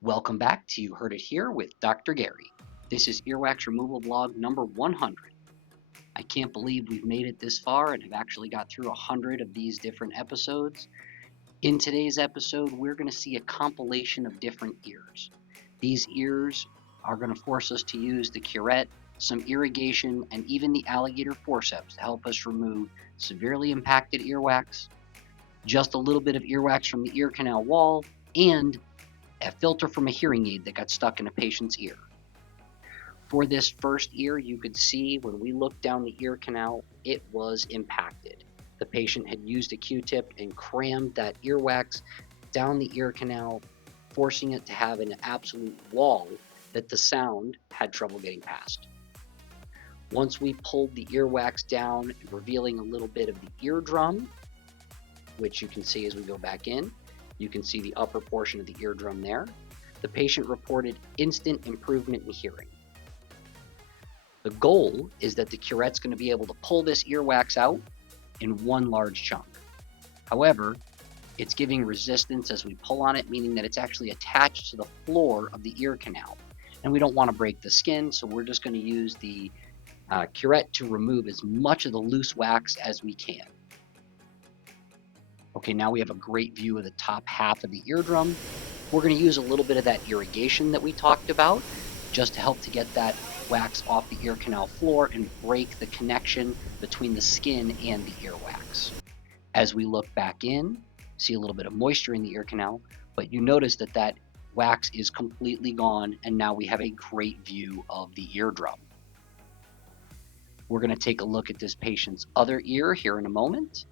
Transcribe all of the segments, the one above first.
Welcome back to You Heard It Here with Dr. Gary. This is Earwax Removal Vlog number 100. I can't believe we've made it this far and have actually got through 100 of these different episodes. In today's episode, we're going to see a compilation of different ears. These ears are going to force us to use the curette, some irrigation, and even the alligator forceps to help us remove severely impacted earwax, just a little bit of earwax from the ear canal wall, and a filter from a hearing aid that got stuck in a patient's ear. For this first ear, you could see when we looked down the ear canal, it was impacted. The patient had used a Q-tip and crammed that earwax down the ear canal, forcing it to have an absolute wall that the sound had trouble getting past. Once we pulled the earwax down, revealing a little bit of the eardrum, which you can see as we go back in, you can see the upper portion of the eardrum there. The patient reported instant improvement in hearing. The goal is that the curette's going to be able to pull this earwax out in one large chunk. However, it's giving resistance as we pull on it, meaning that it's actually attached to the floor of the ear canal. And we don't want to break the skin, so we're just going to use the curette to remove as much of the loose wax as we can. Okay, now we have a great view of the top half of the eardrum. We're going to use a little bit of that irrigation that we talked about just to help to get that wax off the ear canal floor and break the connection between the skin and the earwax. As we look back in, see a little bit of moisture in the ear canal, but you notice that that wax is completely gone, and now we have a great view of the eardrum. We're going to take a look at this patient's other ear here in a moment.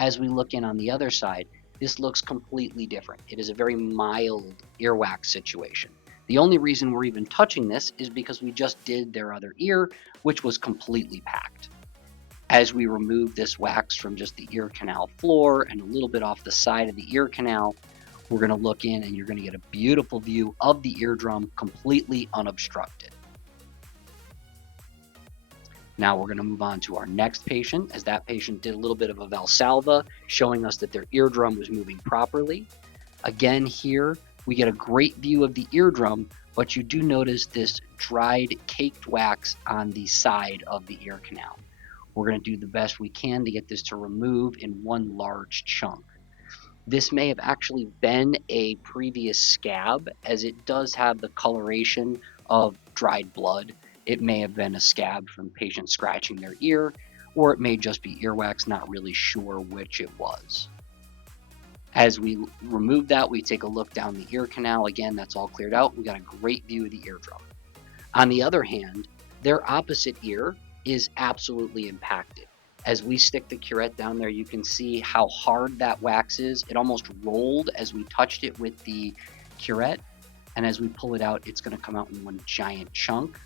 As we look in on the other side, this looks completely different. It is a very mild earwax situation. The only reason we're even touching this is because we just did their other ear, which was completely packed. As we remove this wax from just the ear canal floor and a little bit off the side of the ear canal, we're going to look in and you're going to get a beautiful view of the eardrum completely unobstructed. Now we're going to move on to our next patient, as that patient did a little bit of a Valsalva, showing us that their eardrum was moving properly. Again, here we get a great view of the eardrum, but you do notice this dried caked wax on the side of the ear canal. We're going to do the best we can to get this to remove in one large chunk. This may have actually been a previous scab, as it does have the coloration of dried blood. It may have been a scab from patients scratching their ear, or it may just be earwax, not really sure which it was. As we remove that, we take a look down the ear canal. Again, that's all cleared out. We got a great view of the eardrum. On the other hand, their opposite ear is absolutely impacted. As we stick the curette down there, you can see how hard that wax is. It almost rolled as we touched it with the curette. And as we pull it out, it's going to come out in one giant chunk.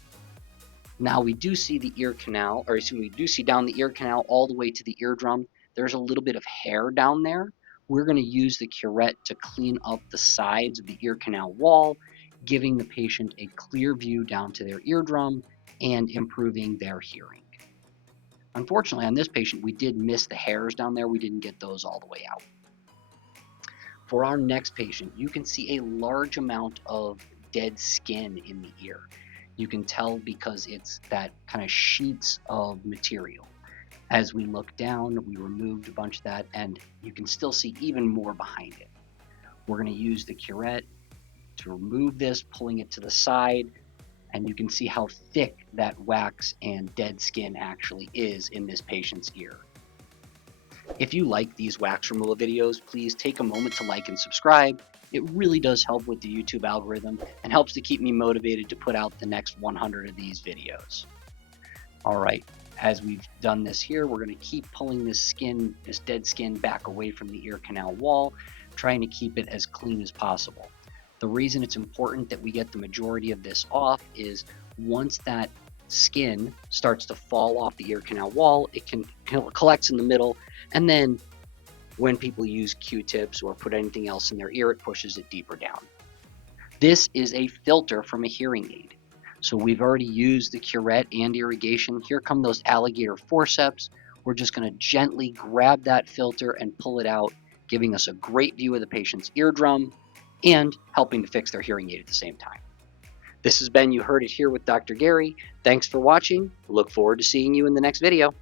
Now we do see the ear canal, or we do see down the ear canal all the way to the eardrum. There's a little bit of hair down there. We're going to use the curette to clean up the sides of the ear canal wall, giving the patient a clear view down to their eardrum and improving their hearing. Unfortunately, on this patient, we did miss the hairs down there. We didn't get those all the way out. For our next patient, you can see a large amount of dead skin in the ear. You can tell because it's that kind of sheets of material. As we look down, we removed a bunch of that, and you can still see even more behind it. We're going to use the curette to remove this, pulling it to the side, and you can see how thick that wax and dead skin actually is in this patient's ear. If you like these wax removal videos, please take a moment to like and subscribe. It really does help with the YouTube algorithm and helps to keep me motivated to put out the next 100 of these videos. All right, as we've done this here, we're going to keep pulling this skin, this dead skin, back away from the ear canal wall, trying to keep it as clean as possible. The reason it's important that we get the majority of this off is once that skin starts to fall off the ear canal wall, it collects in the middle, and then when people use Q-tips or put anything else in their ear, it pushes it deeper down. This is a filter from a hearing aid. So we've already used the curette and irrigation. Here come those alligator forceps. We're just going to gently grab that filter and pull it out, giving us a great view of the patient's eardrum. and helping to fix their hearing aid at the same time. This has been You Heard It Here with Dr. Gary. Thanks for watching. Look forward to seeing you in the next video.